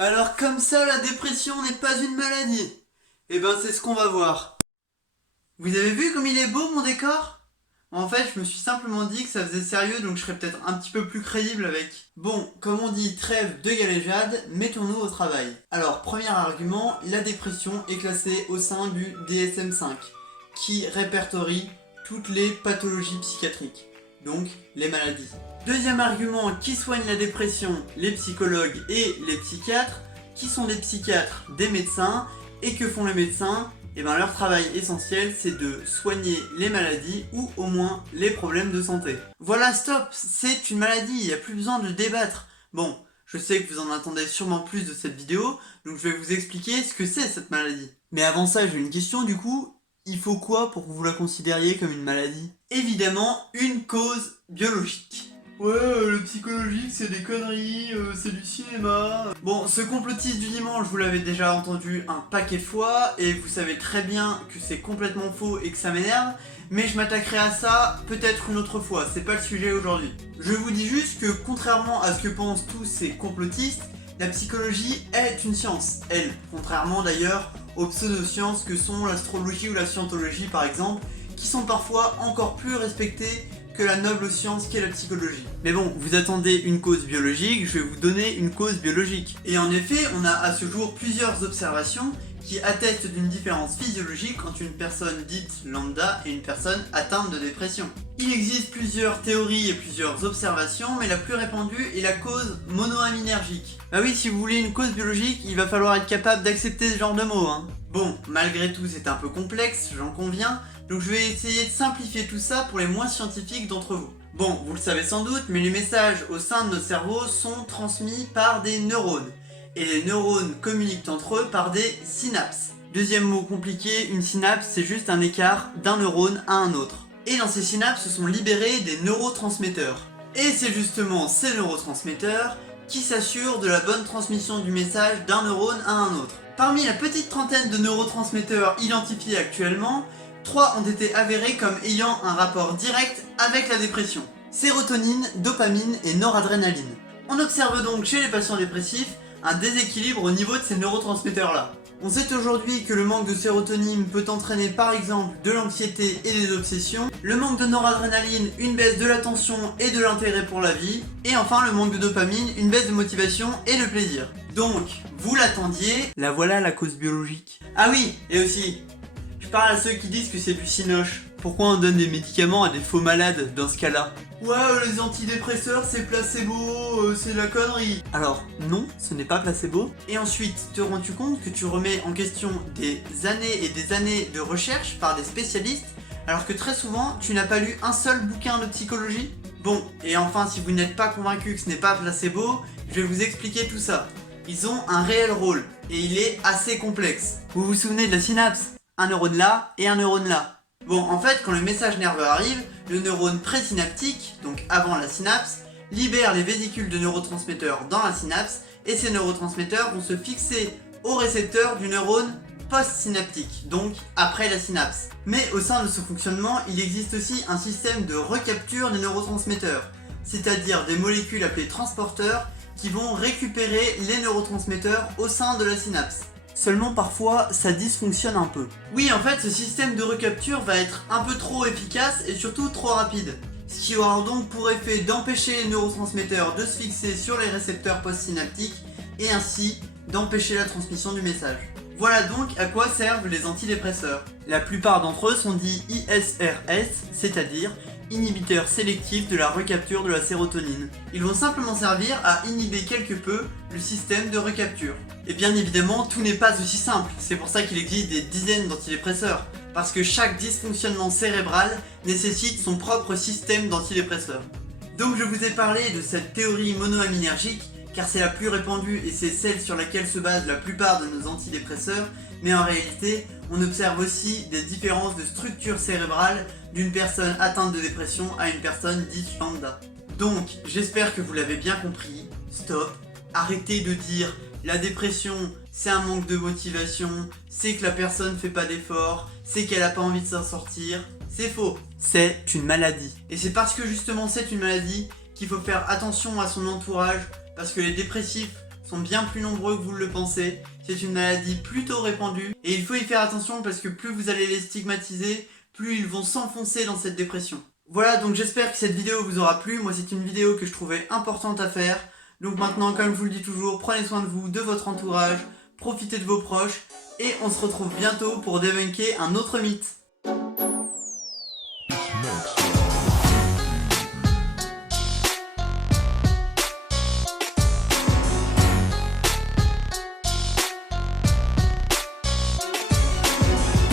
Alors comme ça, la dépression n'est pas une maladie. Eh ben c'est ce qu'on va voir. Vous avez vu comme il est beau mon décor? En fait, je me suis simplement dit que ça faisait sérieux, donc je serais peut-être un petit peu plus crédible avec. Bon, comme on dit, trêve de galéjade, mettons-nous au travail. Alors, premier argument, la dépression est classée au sein du DSM-5, qui répertorie toutes les pathologies psychiatriques, donc les maladies. Deuxième argument, qui soigne la dépression? Les psychologues et les psychiatres. Qui sont des psychiatres? Des médecins. Et que font les médecins? Eh ben, leur travail essentiel, c'est de soigner les maladies ou au moins les problèmes de santé. Voilà, stop, c'est une maladie, il n'y a plus besoin de débattre. Bon, je sais que vous en attendez sûrement plus de cette vidéo, donc je vais vous expliquer ce que c'est cette maladie. Mais avant ça, j'ai une question du coup. Il faut quoi pour que vous la considériez comme une maladie? Évidemment, une cause biologique. Ouais, le psychologique, c'est des conneries, c'est du cinéma. Bon, ce complotiste du dimanche, vous l'avez déjà entendu un paquet de fois, et vous savez très bien que c'est complètement faux et que ça m'énerve, mais je m'attaquerai à ça peut-être une autre fois, c'est pas le sujet aujourd'hui. Je vous dis juste que, contrairement à ce que pensent tous ces complotistes, la psychologie est une science, elle, contrairement d'ailleurs aux pseudosciences que sont l'astrologie ou la scientologie par exemple, qui sont parfois encore plus respectées que la noble science qu'est la psychologie. Mais bon, vous attendez une cause biologique, je vais vous donner une cause biologique. Et en effet, on a à ce jour plusieurs observations qui attestent d'une différence physiologique entre une personne dite lambda et une personne atteinte de dépression. Il existe plusieurs théories et plusieurs observations, mais la plus répandue est la cause monoaminergique. Bah oui, si vous voulez une cause biologique, il va falloir être capable d'accepter ce genre de mots, hein. Bon, malgré tout c'est un peu complexe, j'en conviens, donc je vais essayer de simplifier tout ça pour les moins scientifiques d'entre vous. Bon, vous le savez sans doute, mais les messages au sein de notre cerveau sont transmis par des neurones. Et les neurones communiquent entre eux par des synapses. Deuxième mot compliqué, une synapse c'est juste un écart d'un neurone à un autre. Et dans ces synapses se sont libérés des neurotransmetteurs. Et c'est justement ces neurotransmetteurs qui s'assurent de la bonne transmission du message d'un neurone à un autre. Parmi la petite trentaine de neurotransmetteurs identifiés actuellement, 3 ont été avérés comme ayant un rapport direct avec la dépression. Sérotonine, dopamine et noradrénaline. On observe donc chez les patients dépressifs un déséquilibre au niveau de ces neurotransmetteurs-là. On sait aujourd'hui que le manque de sérotonine peut entraîner par exemple de l'anxiété et des obsessions, le manque de noradrénaline, une baisse de l'attention et de l'intérêt pour la vie, et enfin le manque de dopamine, une baisse de motivation et le plaisir. Donc, vous l'attendiez, la voilà la cause biologique. Ah oui, et aussi, je parle à ceux qui disent que c'est du cinoche. Pourquoi on donne des médicaments à des faux malades dans ce cas-là? Ouais, les antidépresseurs c'est placebo, c'est la connerie. Alors non, ce n'est pas placebo. Et ensuite, te rends-tu compte que tu remets en question des années et des années de recherche par des spécialistes, alors que très souvent, tu n'as pas lu un seul bouquin de psychologie? Bon, et enfin, si vous n'êtes pas convaincu que ce n'est pas placebo, je vais vous expliquer tout ça. Ils ont un réel rôle, et il est assez complexe. Vous vous souvenez de la synapse? Un neurone là et un neurone là. Bon, en fait, quand le message nerveux arrive, le neurone présynaptique, donc avant la synapse, libère les vésicules de neurotransmetteurs dans la synapse, et ces neurotransmetteurs vont se fixer au récepteur du neurone post-synaptique, donc après la synapse. Mais au sein de ce fonctionnement, il existe aussi un système de recapture des neurotransmetteurs, c'est-à-dire des molécules appelées transporteurs qui vont récupérer les neurotransmetteurs au sein de la synapse. Seulement parfois, ça dysfonctionne un peu. Oui, en fait, ce système de recapture va être un peu trop efficace et surtout trop rapide. Ce qui aura donc pour effet d'empêcher les neurotransmetteurs de se fixer sur les récepteurs postsynaptiques et ainsi d'empêcher la transmission du message. Voilà donc à quoi servent les antidépresseurs. La plupart d'entre eux sont dits ISRS, c'est-à-dire inhibiteurs sélectifs de la recapture de la sérotonine. Ils vont simplement servir à inhiber quelque peu le système de recapture. Et bien évidemment, tout n'est pas aussi simple, c'est pour ça qu'il existe des dizaines d'antidépresseurs, parce que chaque dysfonctionnement cérébral nécessite son propre système d'antidépresseurs. Donc je vous ai parlé de cette théorie monoaminergique, car c'est la plus répandue et c'est celle sur laquelle se basent la plupart de nos antidépresseurs, mais en réalité, on observe aussi des différences de structure cérébrale d'une personne atteinte de dépression à une personne dite lambda. Donc, j'espère que vous l'avez bien compris, stop, arrêtez de dire la dépression c'est un manque de motivation, c'est que la personne fait pas d'efforts, c'est qu'elle a pas envie de s'en sortir, c'est faux. C'est une maladie. Et c'est parce que justement c'est une maladie qu'il faut faire attention à son entourage, parce que les dépressifs sont bien plus nombreux que vous le pensez. C'est une maladie plutôt répandue et il faut y faire attention parce que plus vous allez les stigmatiser, plus ils vont s'enfoncer dans cette dépression. Voilà, donc j'espère que cette vidéo vous aura plu. Moi, c'est une vidéo que je trouvais importante à faire. Donc maintenant, comme je vous le dis toujours, prenez soin de vous, de votre entourage, profitez de vos proches et on se retrouve bientôt pour débunker un autre mythe.